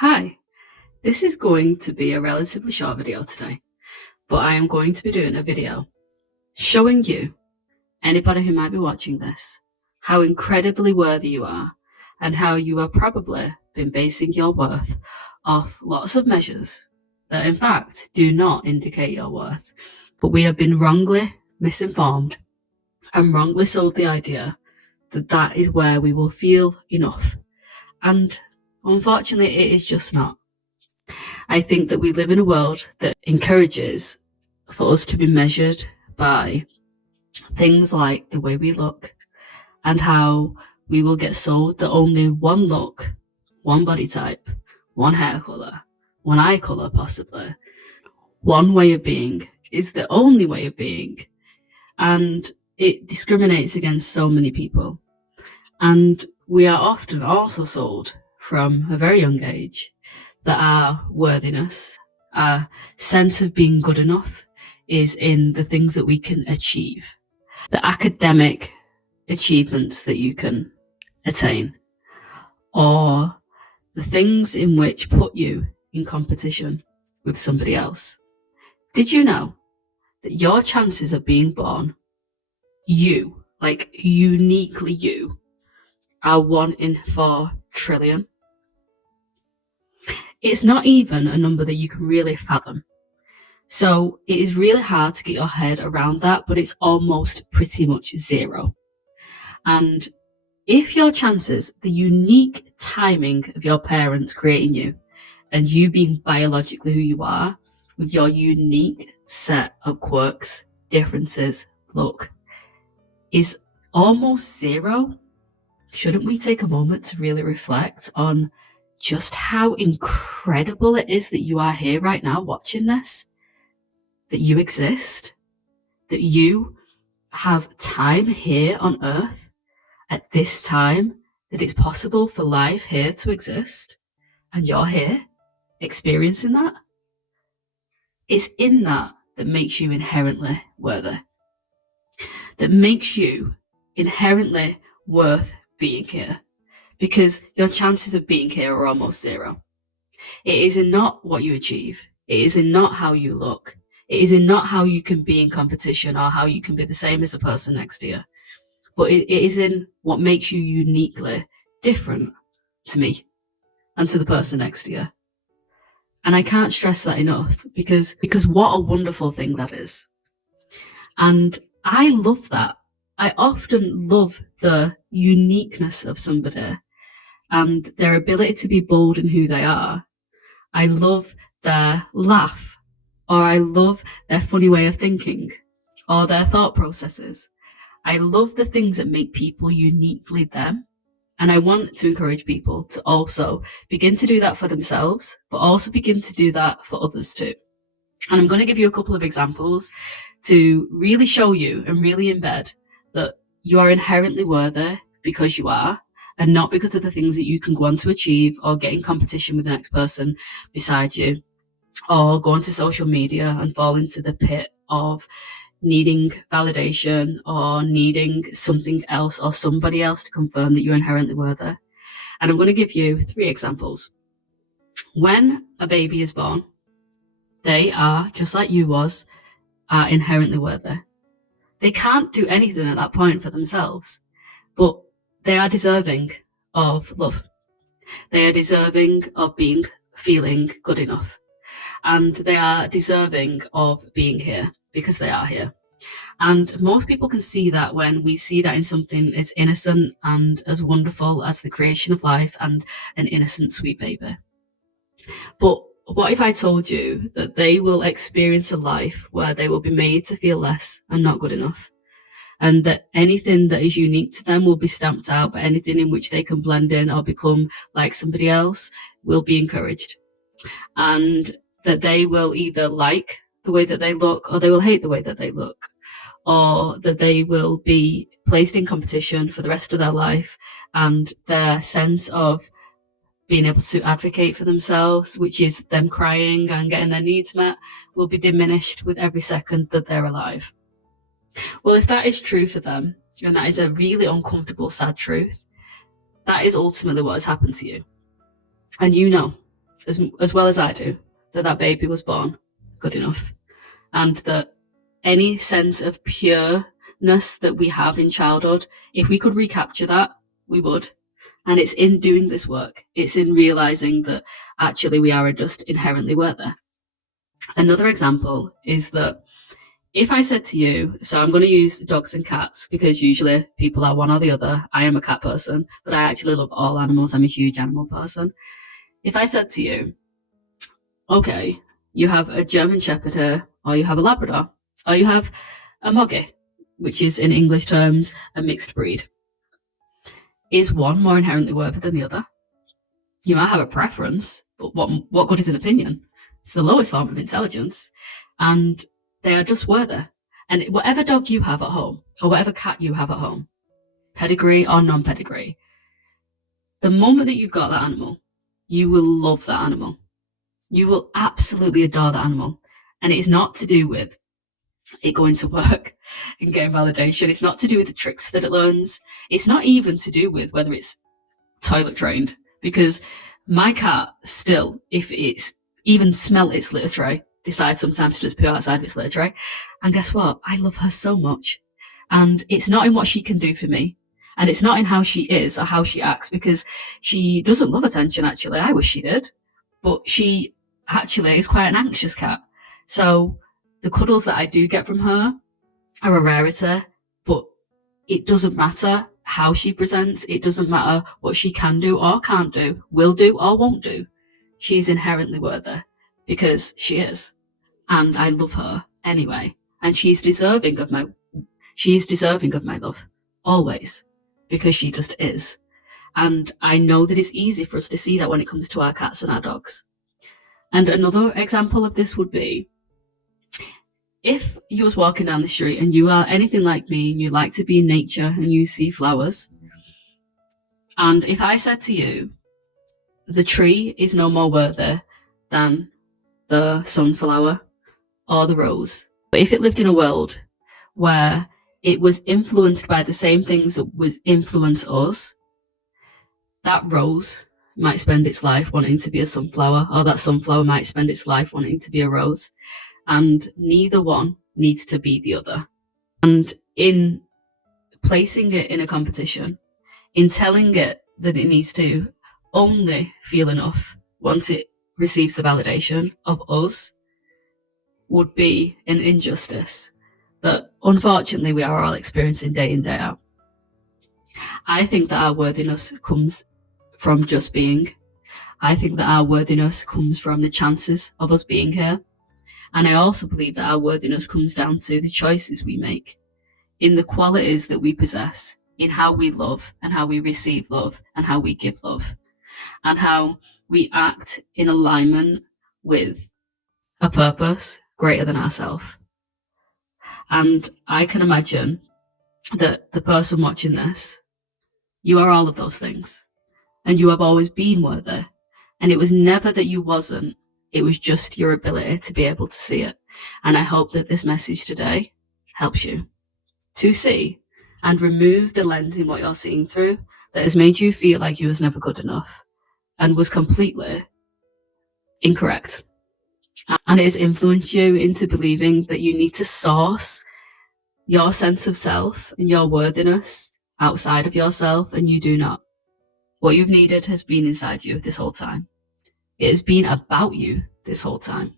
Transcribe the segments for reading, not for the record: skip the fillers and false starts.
Hi, this is going to be a relatively short video today, but I am going to be doing a video showing you, anybody who might be watching this, how incredibly worthy you are and how you have probably been basing your worth off lots of measures that in fact do not indicate your worth, but we have been wrongly misinformed and wrongly sold the idea that that is where we will feel enough. And unfortunately, it is just not. I think that we live in a world that encourages for us to be measured by things like the way we look and how we will get sold that only one look, one body type, one hair colour, one eye colour possibly, one way of being is the only way of being. And it discriminates against so many people. And we are often also sold from a very young age that our worthiness, our sense of being good enough is in the things that we can achieve, the academic achievements that you can attain, or the things in which put you in competition with somebody else. Did you know that your chances of being born, you, like uniquely you, are 1 in 4 trillion? It's not even a number that you can really fathom. So it is really hard to get your head around that, but it's almost pretty much zero. And if your chances, the unique timing of your parents creating you and you being biologically who you are with your unique set of quirks, differences, look, is almost zero, shouldn't we take a moment to really reflect on just how incredible it is that you are here right now watching this, that you exist, that you have time here on Earth at this time, that it's possible for life here to exist, and you're here experiencing that? It's in that that makes you inherently worthy, that makes you inherently worth being here, because your chances of being here are almost zero. It is in not what you achieve. It is in not how you look. It is in not how you can be in competition or how you can be the same as the person next to you. But it is in what makes you uniquely different to me and to the person next to you. And I can't stress that enough because what a wonderful thing that is. And I love that. I often love the uniqueness of somebody and their ability to be bold in who they are. I love their laugh, or I love their funny way of thinking, or their thought processes. I love the things that make people uniquely them. And I want to encourage people to also begin to do that for themselves, but also begin to do that for others too. And I'm going to give you a couple of examples to really show you and really embed that you are inherently worthy because you are, and not because of the things that you can go on to achieve or get in competition with the next person beside you, or go onto social media and fall into the pit of needing validation or needing something else or somebody else to confirm that you're inherently worthy. And I'm going to give you 3 examples. When a baby is born, they are, just like you was, are inherently worthy. They can't do anything at that point for themselves, but they are deserving of love. They are deserving of feeling good enough. And they are deserving of being here because they are here. And most people can see that when we see that in something as innocent and as wonderful as the creation of life and an innocent, sweet baby. But what if I told you that they will experience a life where they will be made to feel less and not good enough? And that anything that is unique to them will be stamped out, but anything in which they can blend in or become like somebody else will be encouraged. And that they will either like the way that they look or they will hate the way that they look, or that they will be placed in competition for the rest of their life, and their sense of being able to advocate for themselves, which is them crying and getting their needs met, will be diminished with every second that they're alive. Well, if that is true for them, and that is a really uncomfortable, sad truth, that is ultimately what has happened to you. And you know, as well as I do, that that baby was born good enough, and that any sense of pureness that we have in childhood, if we could recapture that, we would. And it's in doing this work, it's in realizing that actually we are just inherently worthy. Another example is that if I said to you, so I'm going to use dogs and cats because usually people are one or the other. I am a cat person, but I actually love all animals. I'm a huge animal person. If I said to you, okay, you have a German Shepherd here, or you have a Labrador, or you have a Moggy, which is in English terms a mixed breed. Is one more inherently worthy than the other? You might have a preference, but what good is an opinion? It's the lowest form of intelligence, and they are just worthy. And whatever dog you have at home, or whatever cat you have at home, pedigree or non-pedigree, the moment that you've got that animal, you will love that animal. You will absolutely adore that animal. And it's not to do with it going to work and getting validation. It's not to do with the tricks that it learns. It's not even to do with whether it's toilet trained, because my cat still, if it's even smell its litter tray, decides sometimes to just poo outside of its litter tray. And guess what? I love her so much. And it's not in what she can do for me. And it's not in how she is or how she acts, because she doesn't love attention, actually. I wish she did. But she actually is quite an anxious cat. So the cuddles that I do get from her are a rarity, but it doesn't matter how she presents. It doesn't matter what she can do or can't do, will do or won't do. She's inherently worthy because she is. And I love her anyway. And she's deserving of my love, always, because she just is. And I know that it's easy for us to see that when it comes to our cats and our dogs. And another example of this would be, if you was walking down the street and you are anything like me and you like to be in nature and you see flowers, and if I said to you, the tree is no more worthy than the sunflower or the rose, but if it lived in a world where it was influenced by the same things that would influence us, that rose might spend its life wanting to be a sunflower, or that sunflower might spend its life wanting to be a rose. And neither one needs to be the other. And in placing it in a competition, in telling it that it needs to only feel enough once it receives the validation of us, would be an injustice that unfortunately we are all experiencing day in, day out. I think that our worthiness comes from just being. I think that our worthiness comes from the chances of us being here. And I also believe that our worthiness comes down to the choices we make, in the qualities that we possess, in how we love and how we receive love and how we give love, and how we act in alignment with a purpose greater than ourselves. And I can imagine that the person watching this, you are all of those things, and you have always been worthy. And it was never that you wasn't. It was just your ability to be able to see it. And I hope that this message today helps you to see and remove the lens in what you're seeing through that has made you feel like you was never good enough and was completely incorrect. And it has influenced you into believing that you need to source your sense of self and your worthiness outside of yourself, and you do not. What you've needed has been inside you this whole time. It has been about you this whole time.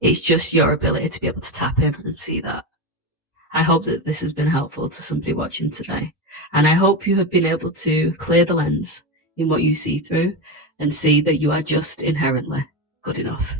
It's just your ability to be able to tap in and see that. I hope that this has been helpful to somebody watching today. And I hope you have been able to clear the lens in what you see through and see that you are just inherently good enough.